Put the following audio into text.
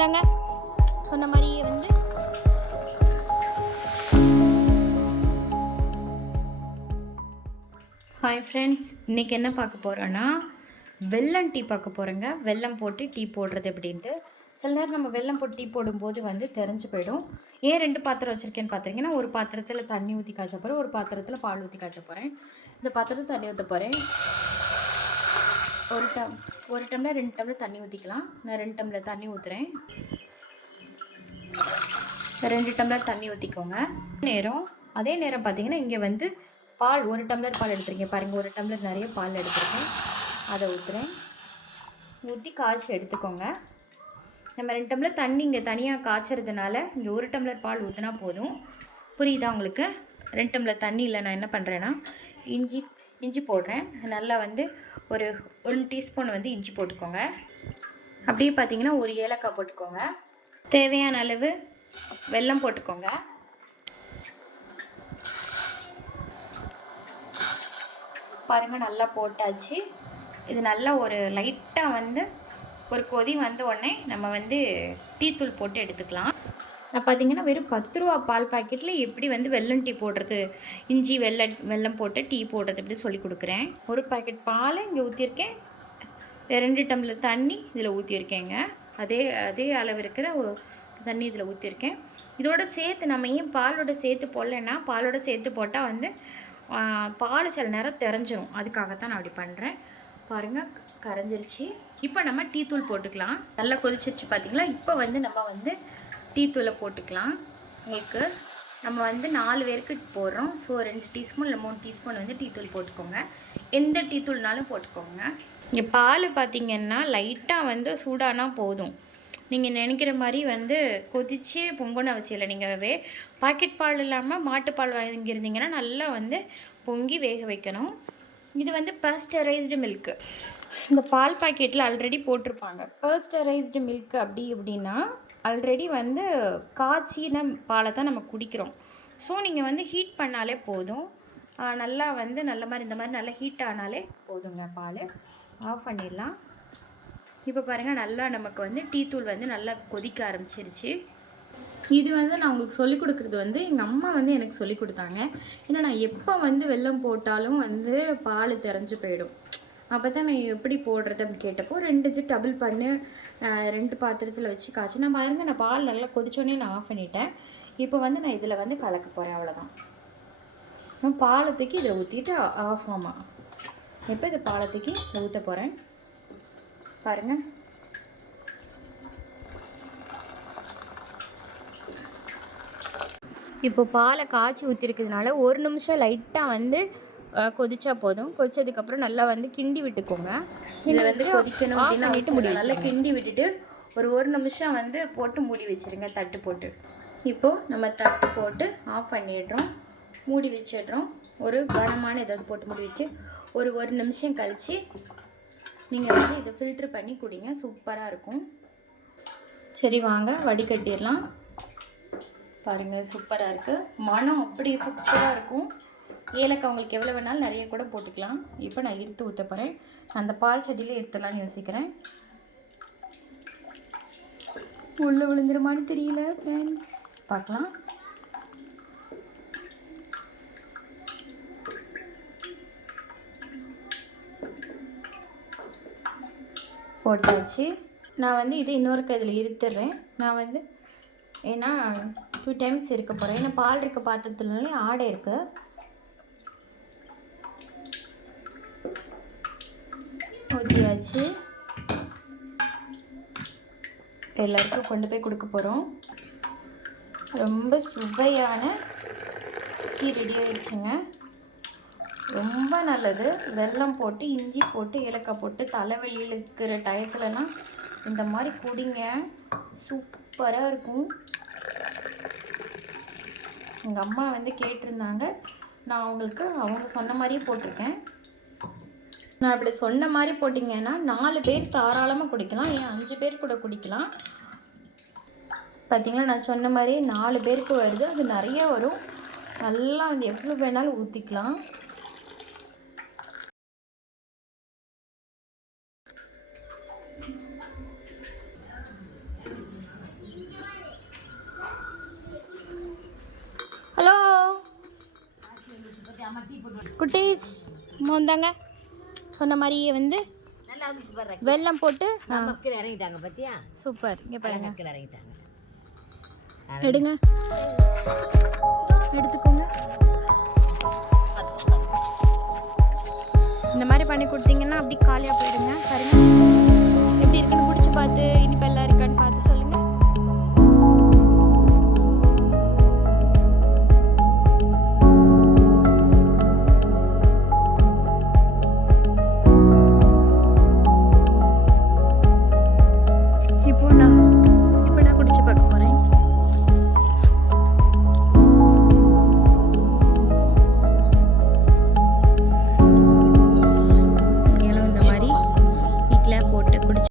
இந்தாங்க சொன்ன மாதிரியே வந்து. ஹாய் ஃப்ரெண்ட்ஸ் இன்றைக்கி என்ன பார்க்க போகிறோன்னா வெல்லம் டீ பார்க்க போகிறோங்க வெல்லம் போட்டு டீ போடுறது எப்படின்ட்டு. சில நேரம் நம்ம வெல்லம் போட்டு டீ போடும்போது வந்து தெரிஞ்சு போயிடும். ஏன் ரெண்டு பாத்திரம் வச்சுருக்கேன்னு பார்த்தீங்கன்னா ஒரு பாத்திரத்தில் தண்ணி ஊற்றி காய்ச்ச போகிறேன் ஒரு பாத்திரத்தில் பால் ஊற்றி காய்ச்ச போகிறேன் இந்த பாத்திரத்தில் தண்ணி ஊற்ற போகிறேன் ஒரு டம் ஒரு டம்ளர் ரெண்டு டம்ளர் தண்ணி ஊற்றிக்கலாம் நான் ரெண்டு டம்ளர் தண்ணி ஊற்றுறேன் ரெண்டு டம்ளர் தண்ணி ஊற்றிக்கோங்க நேரம் அதே நேரம் பார்த்தீங்கன்னா இங்கே வந்து பால் ஒரு டம்ளர் பால் எடுத்துருக்கேன். பாருங்கள் ஒரு டம்ளர் நிறைய பால் எடுத்துருக்கேன். அதை ஊற்றுறேன் ஊற்றி காய்ச்சி எடுத்துக்கோங்க. நம்ம ரெண்டு டம்ளர் தண்ணி இங்கே தனியாக காய்ச்சறதுனால இங்கே ஒரு டம்ளர் பால் ஊற்றினா போதும். புரியுதா உங்களுக்கு? ரெண்டு டம்ளர் தண்ணியில் நான் என்ன பண்ணுறேன்னா இஞ்சி இஞ்சி போடுறேன். நல்லா வந்து ஒரு ஒன் டீஸ்பூன் வந்து இஞ்சி போட்டுக்கோங்க. அப்படியே பார்த்தீங்கன்னா ஒரு ஏலக்காய் போட்டுக்கோங்க. தேவையான அளவு வெல்லம் போட்டுக்கோங்க. பாருங்கள் நல்லா போட்டாச்சு. இது நல்லா ஒரு லைட்டாக வந்து ஒரு கொதி வந்த உடனே நம்ம வந்து டீ தூள் போட்டு எடுத்துக்கலாம். நான் பார்த்தீங்கன்னா வெறும் பத்து ரூபா பால் பாக்கெட்டில் எப்படி வந்து வெல்லம் டீ போடுறது? இஞ்சி வெள்ளை வெல்லம் போட்டு டீ போடுறது இப்படி சொல்லி கொடுக்குறேன். ஒரு பாக்கெட் பால் இங்கே ஊற்றியிருக்கேன் ரெண்டு டம்ளர் தண்ணி இதில் ஊற்றியிருக்கேங்க அதே அதே அளவு இருக்கிற ஒரு தண்ணி இதில் ஊற்றிருக்கேன் இதோட சேர்த்து நம்ம ஏன் பாலோட சேர்த்து போடலன்னா பாலோட சேர்த்து போட்டால் வந்து பால் சில நேரம் தெரிஞ்சிரும். அதுக்காகத்தான் நான் அப்படி பண்ணுறேன் பாருங்கள் கரைஞ்சிருச்சு. இப்போ நம்ம டீ தூள் போட்டுக்கலாம். நல்லா கொதிச்சிருச்சு பார்த்தீங்களா இப்போ வந்து நம்ம வந்து டீ தூளை போட்டுக்கலாம். உங்களுக்கு நம்ம வந்து நாலு பேருக்கு போடுறோம். ஸோ ரெண்டு டீஸ்பூன் இல்லை மூணு டீஸ்பூன் வந்து டீ தூள் போட்டுக்கோங்க. எந்த டீ தூள்னாலும் போட்டுக்கோங்க. இங்கே பால் பார்த்திங்கன்னா லைட்டாக வந்து சூடானா போதும். நீங்கள் நினைக்கிற மாதிரி வந்து கொதிச்சு பொங்கணும் அவசியம் இல்லை. நீங்கள் வே பாக்கெட் பால் இல்லாமல் மாட்டுப்பால் வாங்கியிருந்தீங்கன்னா நல்லா வந்து பொங்கி வேக வைக்கணும். இது வந்து பர்ஸ்டரைஸ்டு மில்க்கு இந்த பால் பாக்கெட்டில் ஆல்ரெடி போட்டிருப்பாங்க. பர்ஸ்டரைஸ்டு மில்க் அப்படி அப்படின்னா ஆல்ரெடி வந்து காய்ச்சின பாலை தான் நம்ம குடிக்கிறோம். ஸோ நீங்கள் வந்து ஹீட் பண்ணாலே போதும். நல்லா வந்து நல்ல மாதிரி இந்த மாதிரி நல்லா ஹீட் ஆனாலே போதுங்க பால். ஆஃப் பண்ணிடலாம். இப்போ பாருங்கள் நல்லா நமக்கு வந்து டீ தூள் வந்து நல்லா கொதிக்க ஆரம்பிச்சிருச்சு. இது வந்து நான் உங்களுக்கு சொல்லிக் கொடுக்குறது வந்து எங்கள் அம்மா வந்து எனக்கு சொல்லிக் கொடுத்தாங்க. ஏன்னா நான் எப்போ வந்து வெல்லம் போட்டாலும் வந்து பால் தெரிஞ்சு போயிடும். அப்போ தான் நான் எப்படி போடுறது அப்படின்னு கேட்டப்போ ரெண்டு இது டபுள் பண்ணு ரெண்டு பாத்திரத்தில் வச்சு காய்ச்சி. நான் பாருங்கள் நான் பால் நல்லா கொதிச்சோடனே நான் ஆஃப் பண்ணிட்டேன். இப்போ வந்து நான் இதில் வந்து கலக்க போகிறேன் அவ்வளோதான் நான் பாலத்துக்கு இதை ஊற்றிட்டு ஆஃப் ஆமாம் இப்போ இது பாலத்துக்கு ஊற்ற போகிறேன் பாருங்கள் இப்போ பாலை காய்ச்சி ஊற்றிருக்கிறதுனால ஒரு நிமிஷம் லைட்டாக வந்து கொதிச்சா போதும். கொதிச்சதுக்கப்புறம் நல்லா வந்து கிண்டி விட்டுக்கோங்க. இதில் வந்து கொதிக்கணும் பண்ணிட்டு மூடி நல்லா கிண்டி விட்டுட்டு ஒரு ஒரு நிமிஷம் வந்து போட்டு மூடி வச்சிருங்க. தட்டு போட்டு. இப்போது நம்ம தட்டு போட்டு ஆஃப் பண்ணிடுறோம். மூடி வச்சிடுறோம். ஒரு கனமான ஏதாவது போட்டு மூடி வச்சு ஒரு ஒரு நிமிஷம் கழித்து நீங்கள் வந்து இதை ஃபில்ட்ரு பண்ணி குடிங்க. சூப்பராக இருக்கும். சரி வாங்க. வடிகட்டிடலாம். பாருங்கள் சூப்பராக இருக்குது மனம் அப்படி சூப்பராக இருக்கும். ஏலக்காய் உங்களுக்கு எவ்வளோ வேணாலும் நிறைய கூட போட்டுக்கலாம். இப்போ நான் எடுத்து ஊற்ற போகிறேன் அந்த பால் செடியில் இருத்தலாம்னு யோசிக்கிறேன். உள்ளே விழுந்துருமான்னு தெரியல ஃப்ரெண்ட்ஸ் பார்க்கலாம். போட்டாச்சு. நான் வந்து இது இன்னொரு இதில் இருத்துடுறேன் நான் வந்து ஏன்னா டூ டைம்ஸ் இருக்க போகிறேன் ஏன்னா பால் இருக்க பாத்திரத்துலனாலே ஆடை இருக்கு. ஊற்றியாச்சு எல்லாருக்கும் கொண்டு போய் கொடுக்க போகிறோம் ரொம்ப சுவையான டீ ரெடி ஆயிடுச்சுங்க. ரொம்ப நல்லது. வெல்லம் போட்டு இஞ்சி போட்டு ஏலக்காய் போட்டு தலைவலியில் இருக்கிற டயத்துலலாம் இந்த மாதிரி குடிங்க. சூப்பராக இருக்கும். எங்கள் அம்மா வந்து கேட்டிருந்தாங்க. நான் அவங்களுக்கு அவங்க சொன்ன மாதிரியே போட்டிருக்கேன். நான் இப்படி சொன்ன மாதிரி போட்டிங்கன்னா நாலு பேர் தாராளமாக குடிக்கலாம். ஏன் அஞ்சு பேர் கூட குடிக்கலாம். பார்த்திங்கன்னா நான் சொன்ன மாதிரி நாலு பேருக்கு வருது. அது நிறைய வரும். நல்லா வந்து எவ்வளோ வேணாலும் ஊற்றிக்கலாம் ஹலோ? குட்டீஸ் மோந்தாங்க சொன்ன மாதிரியே வந்து வெல்லம் போட்டு மக்கள் இறங்கிட்டாங்க பார்த்தியா சூப்பர். இங்கே பாருங்க. மக்கள் இறங்கிட்டாங்க. எடுங்க. எடுத்துக்கோங்க. இந்த மாதிரி பண்ணி கொடுத்தீங்கன்னா அப்படி காலியாக போயிடுங்க. பாருங்க. எப்படி இருக்குன்னு பிடிச்சி பார்த்து இனிப்பெல்லாம்